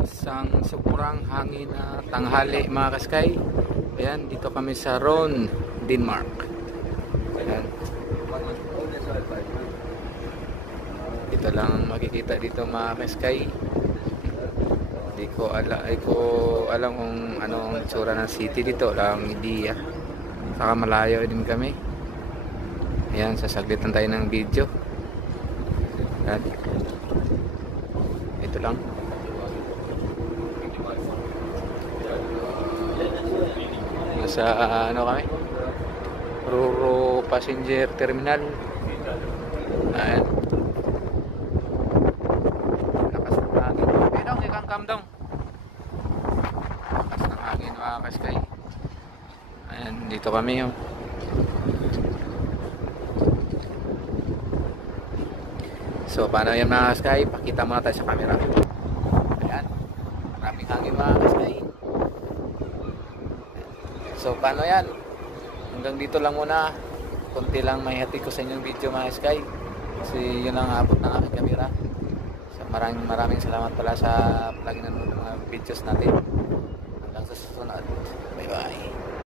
Isang sobrang hangin na tanghali mga kaskay. Ayan, dito kami sa Ron, Denmark. Ayan. Ito lang makikita dito mga kaskay. Hindi ko alam kung anong itsura ng city dito. Lang idea. Saka malayo din kami. Ayan, sasaglitan tayo ng video. Ayan. Ito lang. Nasa ano kami? Roro Passenger Terminal. Ayan. Lakas ng hangin. Pedong, ikang kamdong. Lakas ng hangin mga kaskay. Ayan, dito kami yung so paano yan mga kaskay? Pakita muna tayo sa camera. Ayan. Maraming hangin mga kaskay. So paano yan? Hanggang dito lang muna. Kunti lang may hati ko sa inyong video mga kaskay. Kasi yun ang abot ng aking camera. So maraming salamat pala sa palagi nanonood ng mga videos natin. Hanggang sa susunod. Bye bye.